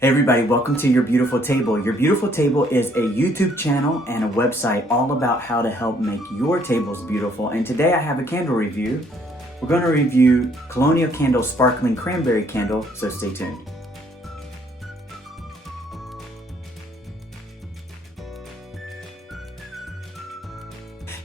Hey everybody, welcome to Your Beautiful Table. Your Beautiful Table is a YouTube channel and a website all about how to help make your tables beautiful. And today I have a candle review. We're going to review Colonial Candle Sparkling Cranberry candle, so stay tuned.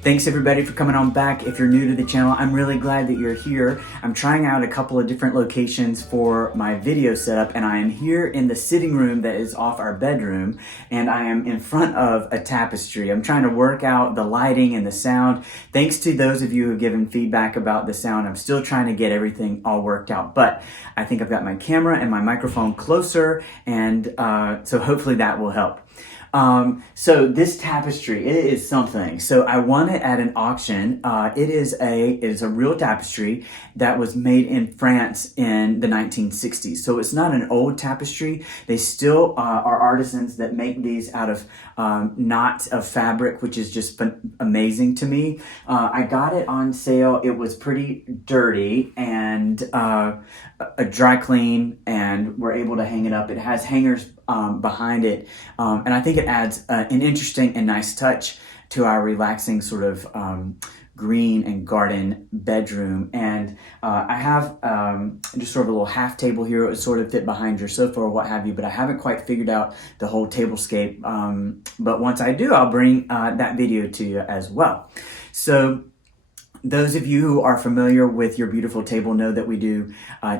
Thanks everybody for coming on back. If you're new to the channel, I'm really glad that you're here. I'm trying out a couple of different locations for my video setup, and I am here in the sitting room that is off our bedroom, and I am in front of a tapestry. I'm trying to work out the lighting and the sound. Thanks to those of you who have given feedback about the sound. I'm still trying to get everything all worked out, but I think I've got my camera and my microphone closer, and so hopefully that will help. So this tapestry, it is something. So I won it at an auction. It is a real tapestry that was made in France in the 1960s. So it's not an old tapestry. They still are artisans that make these out of knots of fabric, which is just amazing to me. I got it on sale. It was pretty dirty and a dry clean, and we're able to hang it up. It has hangers behind it, and I think it adds an interesting and nice touch to our relaxing sort of green and garden bedroom. And I have just sort of a little half table here. It would sort of fit behind your sofa or what have you, but I haven't quite figured out the whole tablescape. But once I do, I'll bring that video to you as well. So those of you who are familiar with Your Beautiful Table know that we do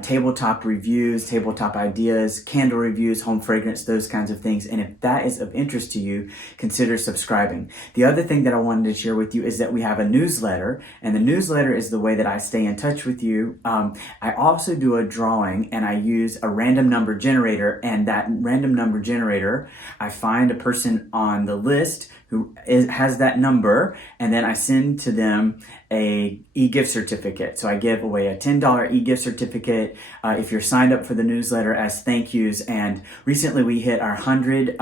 tabletop reviews, tabletop ideas, candle reviews, home fragrance, those kinds of things. And if that is of interest to you, consider subscribing. The other thing that I wanted to share with you is that we have a newsletter, and the newsletter is the way that I stay in touch with you. I also do a drawing, and I use a random number generator, and that random number generator, I find a person on the list who has that number, and then I send to them a e-gift certificate. So I give away a $10 e-gift certificate if you're signed up for the newsletter as thank yous. And recently we hit our 100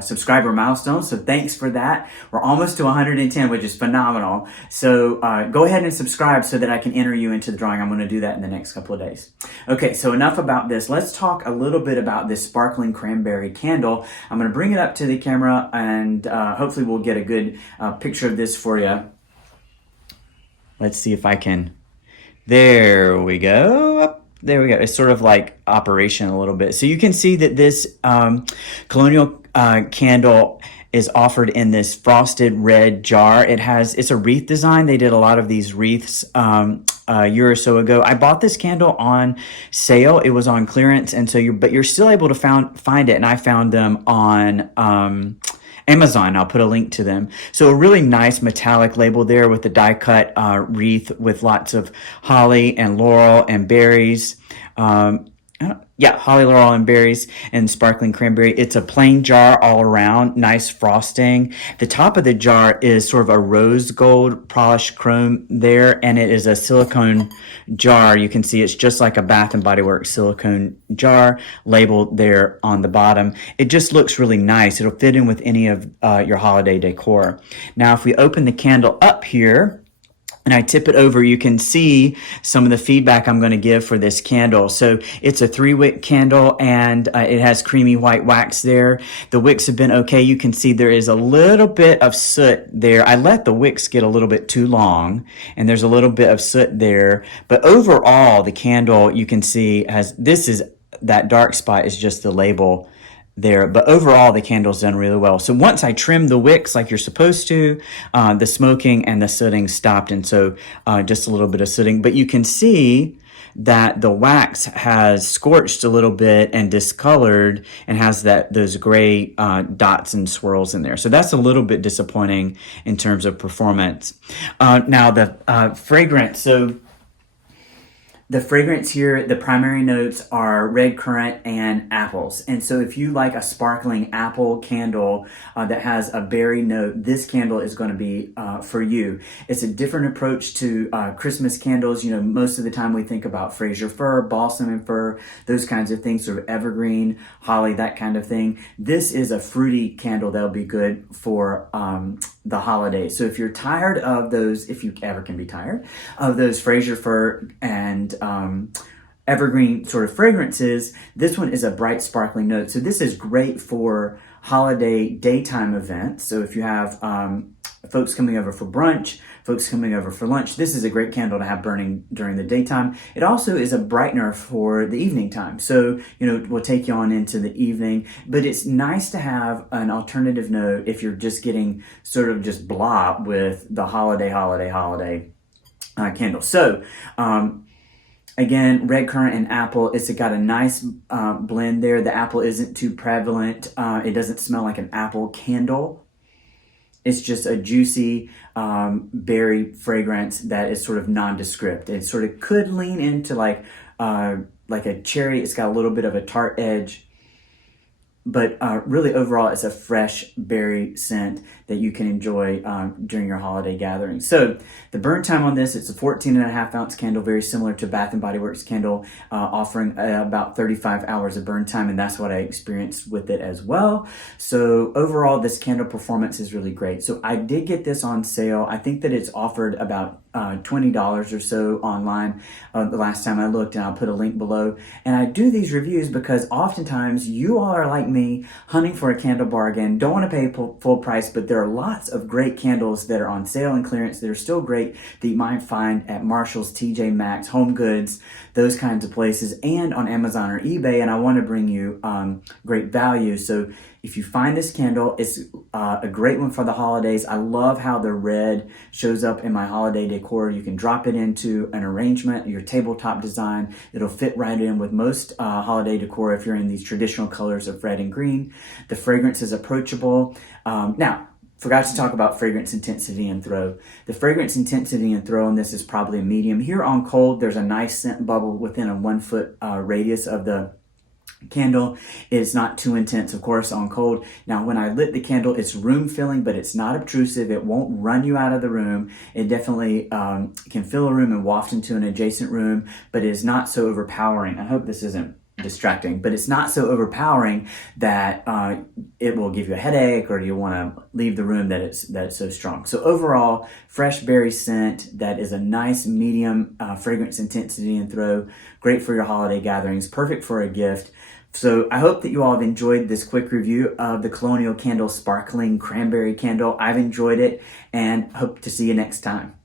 subscriber milestone, so thanks for that. We're almost to 110, which is phenomenal. So go ahead and subscribe so that I can enter you into the drawing. I'm going to do that in the next couple of days. Okay, so enough about this. Let's talk a little bit about this sparkling cranberry candle. I'm going to bring it up to the camera, and hopefully we'll get a good picture of this for you. Let's see if I can. There we go. There we go. It's sort of like operation a little bit. So you can see that this Colonial candle is offered in this frosted red jar. It's a wreath design. They did a lot of these wreaths a year or so ago. I bought this candle on sale. It was on clearance, and so you're still able to find it. And I found them on Amazon. I'll put a link to them. So a really nice metallic label there with the die cut wreath with lots of holly and laurel and berries. Holly, laurel, and berries, and sparkling cranberry. It's a plain jar all around, nice frosting. The top of the jar is sort of a rose gold polished chrome there, and it is a silicone jar. You can see it's just like a Bath and Body Works silicone jar labeled there on the bottom. It just looks really nice. It'll fit in with any of your holiday decor. Now, if we open the candle up here, and I tip it over, you can see some of the feedback I'm going to give for this candle. So it's a 3-wick candle, and it has creamy white wax there. The wicks have been okay. You can see there is a little bit of soot there. I let the wicks get a little bit too long, and there's a little bit of soot there. But overall, the candle, you can see, that dark spot is just the label there, but overall the candle's done really well. So once I trimmed the wicks like you're supposed to, the smoking and the sooting stopped, and so just a little bit of sooting. But you can see that the wax has scorched a little bit and discolored and has those gray dots and swirls in there. So that's a little bit disappointing in terms of performance. Now the fragrance. So the fragrance here, the primary notes are red currant and apples. And so if you like a sparkling apple candle that has a berry note, this candle is going to be for you. It's a different approach to Christmas candles. You know, most of the time we think about Fraser fir, balsam and fir, those kinds of things, sort of evergreen, holly, that kind of thing. This is a fruity candle that'll be good for the holidays. So if you're tired of those, if you ever can be tired of those Fraser fir and evergreen sort of fragrances, this one is a bright sparkling note. So this is great for holiday daytime events. So if you have folks coming over for brunch, folks coming over for lunch, this is a great candle to have burning during the daytime. It also is a brightener for the evening time. So, we'll take you on into the evening, but it's nice to have an alternative note if you're just getting sort of just blah with the holiday candle. So, again, red currant and apple, it's got a nice blend there. The apple isn't too prevalent. It doesn't smell like an apple candle. It's just a juicy berry fragrance that is sort of nondescript. It sort of could lean into like a cherry. It's got a little bit of a tart edge. But really, overall, it's a fresh berry scent that you can enjoy during your holiday gathering. So the burn time on this, it's a 14.5-ounce candle, very similar to Bath & Body Works candle, offering about 35 hours of burn time, and that's what I experienced with it as well. So overall, this candle performance is really great. So I did get this on sale. I think that it's offered about $20 or so online the last time I looked, and I'll put a link below. And I do these reviews because oftentimes you all are like me, hunting for a candle bargain, don't want to pay full price, but there are lots of great candles that are on sale and clearance that are still great that you might find at Marshall's, TJ Maxx, Home Goods, those kinds of places, and on Amazon or eBay. And I want to bring you great value. So if you find this candle, it's a great one for the holidays. I love how the red shows up in my holiday decor. You can drop it into an arrangement, your tabletop design. It'll fit right in with most holiday decor if you're in these traditional colors of red and green. The fragrance is approachable. Now, forgot to talk about fragrance intensity and throw. The fragrance intensity and throw on this is probably a medium. Here on cold, there's a nice scent bubble within a 1 foot radius of the candle. It's not too intense, of course, on cold. Now, when I lit the candle, it's room filling, but it's not obtrusive. It won't run you out of the room. It definitely can fill a room and waft into an adjacent room, but it is not so overpowering. I hope this isn't distracting, but it's not so overpowering that it will give you a headache or you want to leave the room that it's so strong. So overall, fresh berry scent that is a nice medium fragrance intensity and throw, great for your holiday gatherings, perfect for a gift. So I hope that you all have enjoyed this quick review of the Colonial Candle Sparkling Cranberry candle. I've enjoyed it and hope to see you next time.